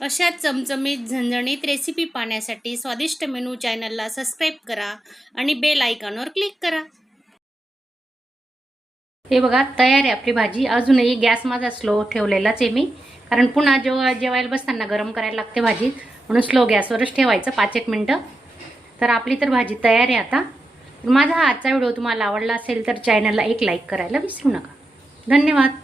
अशा चमचमीत झणझणीत रेसिपी पाहण्यासाठी स्वादिष्ट मेनू चॅनलला सबस्क्राईब करा आणि बेल आयकॉनवर क्लिक करा। हे बघा तयार आहे आपली भाजी। अजूनही गॅस माझा स्लो ठेवलेलाच आहे मी, कारण पुन्हा जेवायला बसताना गरम करायला लागते भाजी, म्हणून स्लो गॅसवरच ठेवायचं 5-1 मिनिटं। तर आपली तर भाजी तयार आहे आता। माझा हा आजचा व्हिडिओ तुम्हाला आवडला असेल तर चॅनलला एक लाईक करायला विसरू नका। धन्यवाद।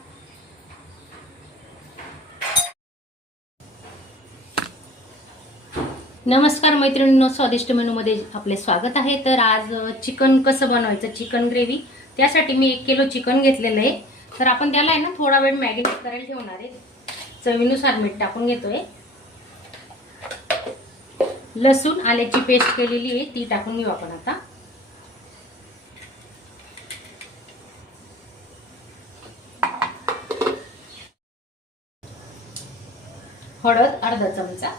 नमस्कार मैत्रिणींनो, स्वादिष्ट मेनूमध्ये आपले स्वागत आहे। तर आज चिकन कसं बनवायचं, चिकन ग्रेव्ही, त्यासाठी मी 1 किलो चिकन घेतलेलं आहे। तर आपण त्याला आहे ना थोडा वेळ मॅरिनेट करायला ठेवणार आहे। चवीनुसार मीठ टाकून घेतोय। लसूण आल्याची पेस्ट केलेली आहे ती टाकून घेऊ आपण आता। हळद अर्धा चमचा,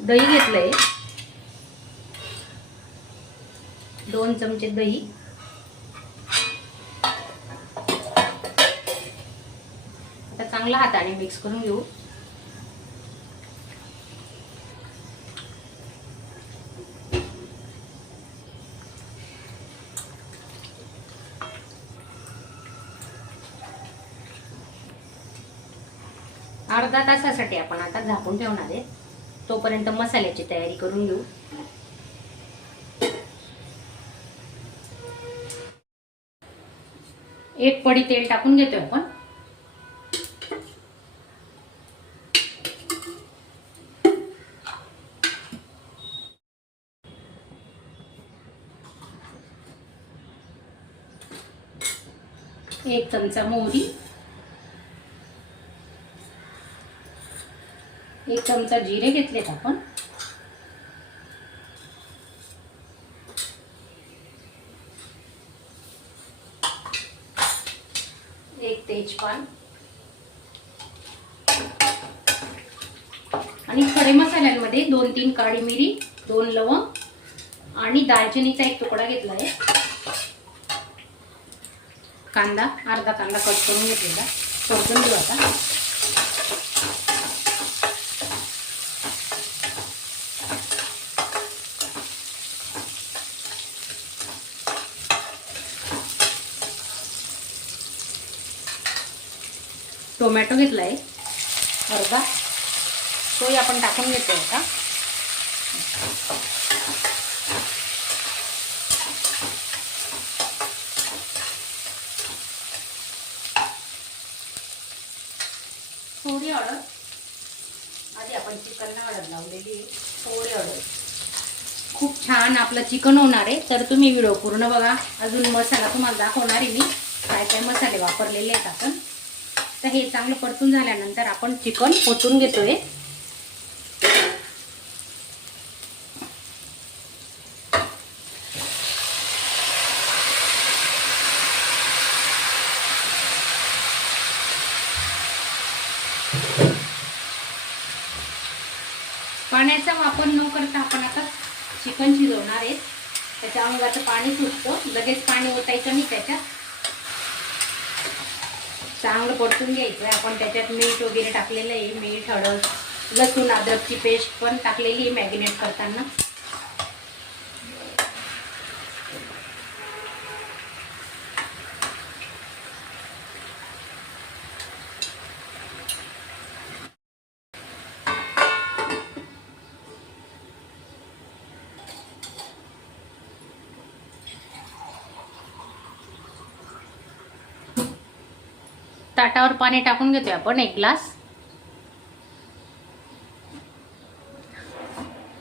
दही घेतलंय 2 चमचे दही, आता चांगला हाताने मिक्स करून घेऊ। अर्धा तासासाठी आपण आता झाकून ठेवणार आहे, तोपर्यंत मसाल्याची तयारी करून घेऊ। एक पडी तेल टाकून घेतोय आपण। एक चमचा मोहरी, 1 चमचा जिरे घेतलेत आपण, 1 तेजपान आणि खडे मसाल्यांमध्ये 2-3 काळी मिरी, 2 लवंग आणि दालचिनीचा 1 तुकडा घेतला आहे। कांदा अर्धा कांदा कट करून घेतलेला, परतून घेऊ आता। टोमॅटो घेतलाय अर्धा, तोही आपण टाकून घेतो आता। थोडी हळद, आधी आपण चिकनला हळद लावलेली आहे, थोडी हळद। खूप छान आपलं चिकन होणार आहे, तर तुम्ही व्हिडिओ पूर्ण बघा। अजून मसाला तुम्हाला दाखवणार आहे मी, काय काय मसाले वापरलेले आहेत आपण। तर हे चांगलं परतून झाल्यानंतर आपण चिकन ओतून घेतोय। पाण्याचा वापर न करता आपण आता चिकन शिजवणार आहे। त्याच्या अंगाचं पाणी सुटतं, लगेच पाणी ओतायचं नाही त्याच्यात। चांगलं परतून घ्यायचं आहे आपण। त्याच्यात मीठ वगैरे टाकलेलं आहे, मीठ, हळद, लसूण अद्रकची पेस्ट पण टाकलेली आहे मॅरिनेट करताना। ताटावर पाणी टाकून घेतोय आपण 1 ग्लास।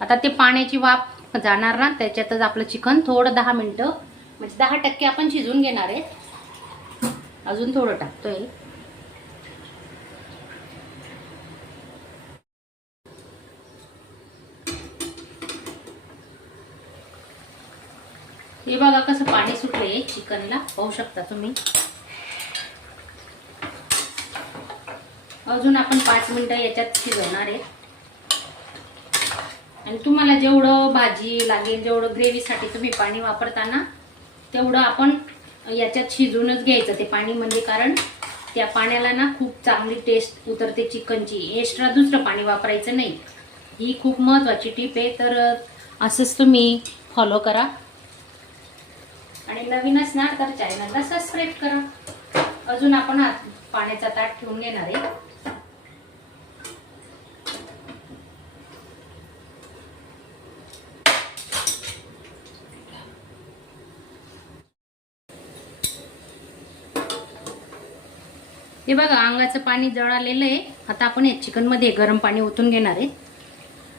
आता ते पाण्याची वाफ जाणार ना, त्याच्यातच आपलं चिकन थोडं 10 मिनिटं, म्हणजे 10% आपण शिजून घेणार आहे। अजून थोडं टाकतोय। हे बघा कसं पाणी सुटलंय चिकनला, पाहू शकता तुम्ही। अजून आपण 5 मिनिटं याच्यात शिजवणार आहे। आणि तुम्हाला जेवढं भाजी लागेल, जेवढं ग्रेव्हीसाठी तुम्ही पाणी वापरताना, तेवढं आपण याच्यात शिजूनच घ्यायचं ते पाणी, म्हणजे कारण त्या पाण्याला ना खूप चांगली टेस्ट उतरते चिकनची. एक्स्ट्रा दुसरं पाणी वापरायचं नाही. ही खूप महत्त्वाची टीप आहे. तर असंच तुम्ही फॉलो करा आणि नवीन असणार तर चॅनलला सबस्क्राईब करा. अजून आपण पाण्याचा ताट ठेवून घेणार आहे. हे बघा अंगाचं पाणी जळालेलं आहे. आता आपण या चिकनमध्ये गरम पाणी ओतून घेणार आहे.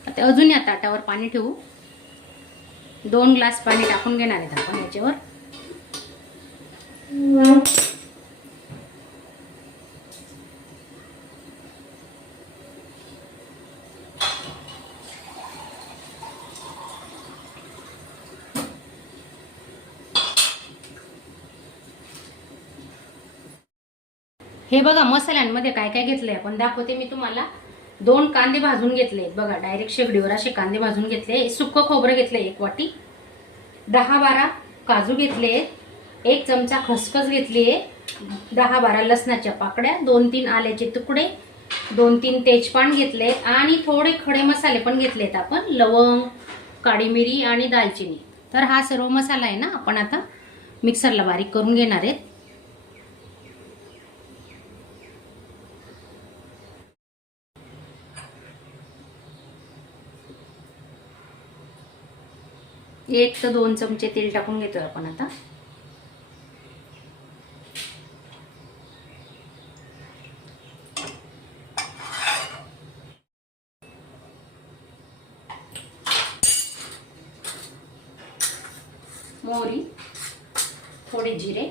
आता अजून या ताटावर पाणी ठेवू. 2 ग्लास पाणी टाकून घेणार आहेत आपण याच्यावर. हे बघा मसाल्यांमध्ये काय काय घेतलंय आपण दाखवते मी तुम्हाला. 2 कांदे भाजून घेतले बघा, डायरेक्ट शेगडीवर असे कांदे भाजून घेतले. सुक्क खोबरं घेतलंय 1 वाटी. 10-12 काजू घेतले. 1 चमचा खसखस घेतली आहे. 10-12 लसणाच्या पाकड्या, 2-3 आल्याचे तुकडे, 2-3 तेजपान घेतले आणि थोडे खडे मसाले पण घेतलेत आपण. लवंग, काळी मिरी आणि दालचिनी. तर हा सर्व मसाला आहे ना आपण आता मिक्सरला बारीक करून घेणार आहेत. एक ते 2 चमचे तेल टाकून घेतोय आपण आता. मोहरी, थोडे जिरे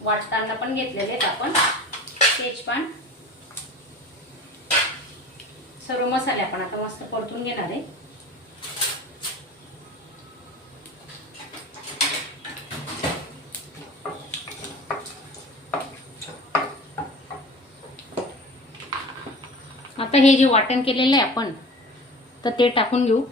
वाटताना पण घेतलेले आहेत आपण. तेजपान, सर्व मसाले आपण आता मस्त परतून घेणार आहे. आता हे जे वाटण केलेलं आहे आपण तर ते टाकून घेऊ.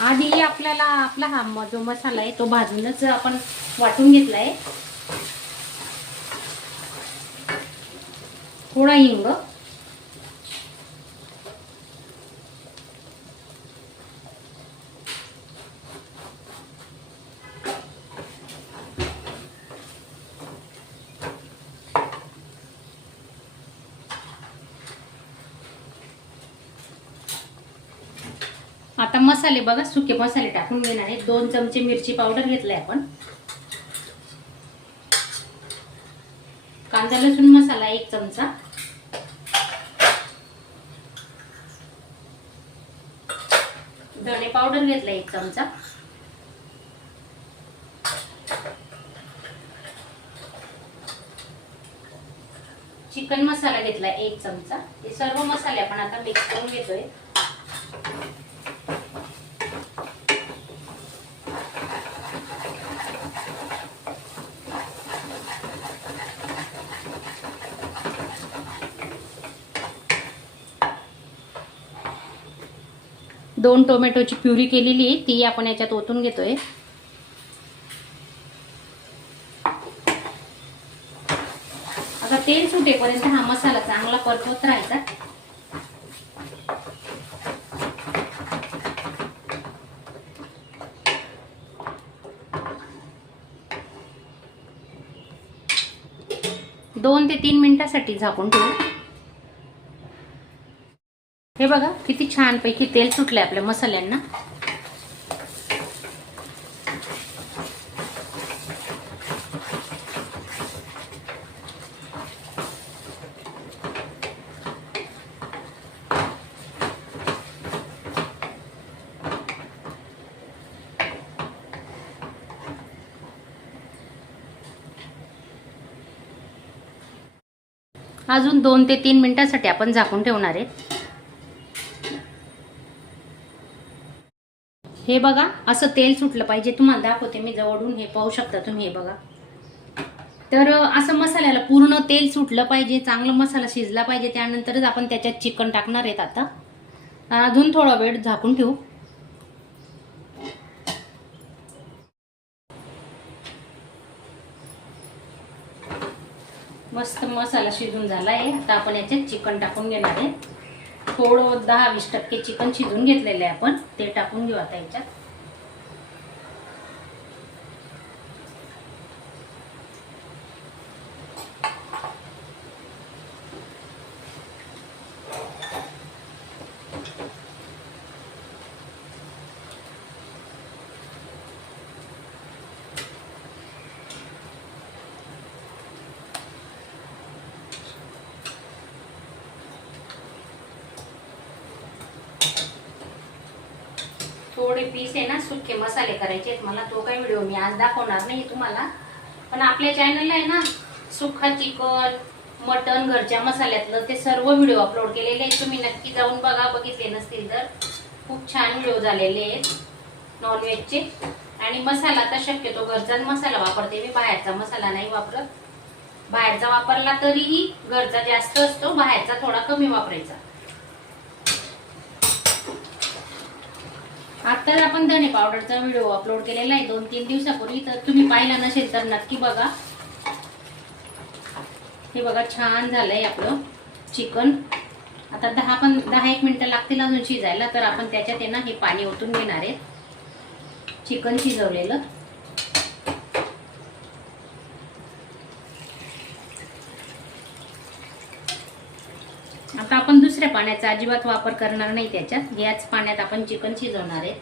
आधी आपल्याला आपला हा जो मसाला आहे तो भाजूनच आपण वाटून घेतलाय. थोडा हिंग, आता मसाले बघा सुके मसाले टाकून घेणार आहे. 2 चमचे मिरची पावडर घेतलाय आपण. कांदा लसूण मसाला 1 चमचा. धणे पावडर घेतला 1 चमचा. चिकन मसाला घेतला 1 चमचा. हे सर्व मसाले आपण आता मिक्स करून घेतोय. दोन टोमॅटोची प्युरी केलेली आहे ती आपण याच्यात ओतून घेतोय. आता तेल सुटेपर्यंत हा मसाला चांगला परतवत राहायचा. दोन ते 3 मिनिटांसाठी झाकून ठेवू. हे बघा किती छान पैकी तेल सुटले आपल्या मसाल्यांना. अजून 2 ते 3 मिनिटांसाठी आपण झाकून ठेवणार आहे. हे बघा असं तेल सुटलं पाहिजे. तुम्हाला दाखवते मी जवळून, हे पाहू शकता तुम्ही. हे बघा तर असं मसाल्याला पूर्ण तेल सुटलं पाहिजे, चांगला मसाला शिजला पाहिजे, त्यानंतरच आपण त्याच्यात चिकन टाकणार आहेत. आता अजून थोडा वेळ झाकून ठेवू. मस्त मसाला शिजून झाला आहे. आता आपण याच्यात चिकन टाकून घेणार आहे. थोडं 10-20% चिकन शिजून घेतलेलं आहे आपण, ते टाकून घेऊ आता याच्यात. थोडे पीस आहे ना सुके मसाले करायचे आहेत मला. तो काही व्हिडिओ मी आज दाखवणार नाही तुम्हाला, पण आपल्या चॅनलला आहे ना सुक्का चिकन, मटन, घरच्या मसाल्यातलं ते सर्व व्हिडिओ अपलोड केलेले आहेत. तुम्ही नक्की जाऊन बघा, बघितले नसतील तर. खूप छान व्हिडिओ झालेले आहेत नॉनव्हेजचे. आणि मसाला तर शक्यतो घरचाच मसाला वापरते मी, बाहेरचा मसाला नाही वापरत. बाहेरचा वापरला तरीही घरचा जास्त असतो, बाहेरचा थोडा कमी वापरायचा. आता आपण धने पावडरचा व्हिडिओ अपलोड केलेला आहे 2-3 दिवसापूर्वी, तर तुम्ही पाहिला नसेल तर नक्की बघा. हे बघा छान झालंय आपलं चिकन. आता 10-1 मिनिटं लागतील अजून शिजायला. तर आपण त्याच्यात आहे ना हे पाणी ओतून घेणार आहे, चिकन शिजवलेलं. आता आपण दुसऱ्या पाण्याचा अजिबात वापर करणार नाही त्याच्यात. याच पाण्यात आपण चिकन शिजवणार आहे.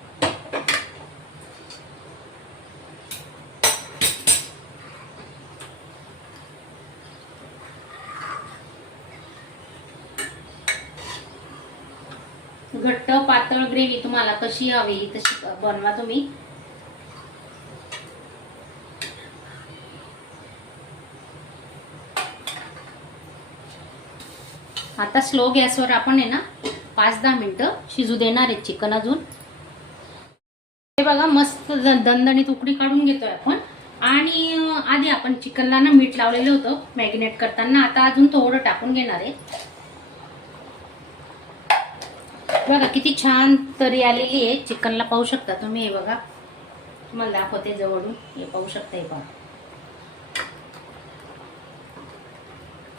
घट्ट पातळ ग्रेव्ही तुम्हाला कशी हवी तशी बनवा तुम्ही. आता स्लो गॅसवर आपण आहे ना 5-10 मिनिटं शिजू देणार आहे चिकन. अजून हे बघा मस्त दणदणीत उकडी काढून घेतोय आपण. आणि आधी आपण चिकनला ना मीठ लावलेलं होतं मॅरिनेट करताना. आता अजून थोडं टाकून घेणार आहे. बघा किती छान तरी आलेली आहे चिकनला, पाहू शकता तुम्ही. हे बघा तुम्हाला दाखवते जवळून, हे पाहू शकता. हे बघा.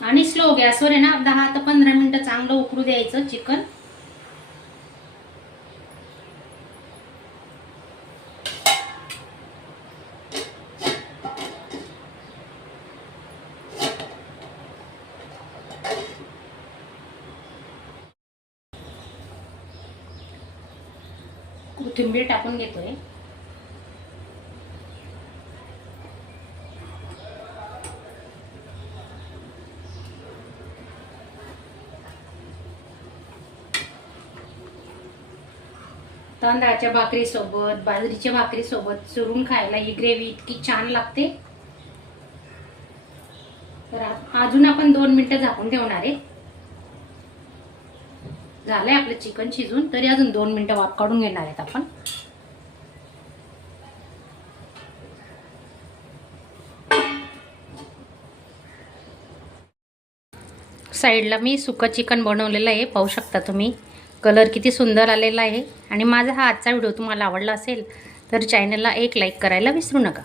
आणि स्लो गॅसवर आहे ना 10 ते 15 मिनिटं चांगलं उकळू द्यायचं चिकन. कोथिंबीर टाकून घेतोय. तांदळाच्या भाकरी सोबत, बाजरीच्या भाकरी सोबत चुरून खायला ही ग्रेव्ही इतकी छान लागते. तर अजून आपण 2 मिनिटं झाकून ठेवणार आहे. झालंय आपलं चिकन शिजून, तरी अजून 2 मिनिटं वाफ काढून घेणार आहेत आपण. साईडला मी सुकं चिकन बनवलेलं आहे, पाहू शकता तुम्ही. कलर किती सुंदर आलेला आहे. आणि माझा हा आजचा व्हिडिओ तुम्हाला आवडला असेल तर चॅनलला एक लाईक करायला विसरू नका.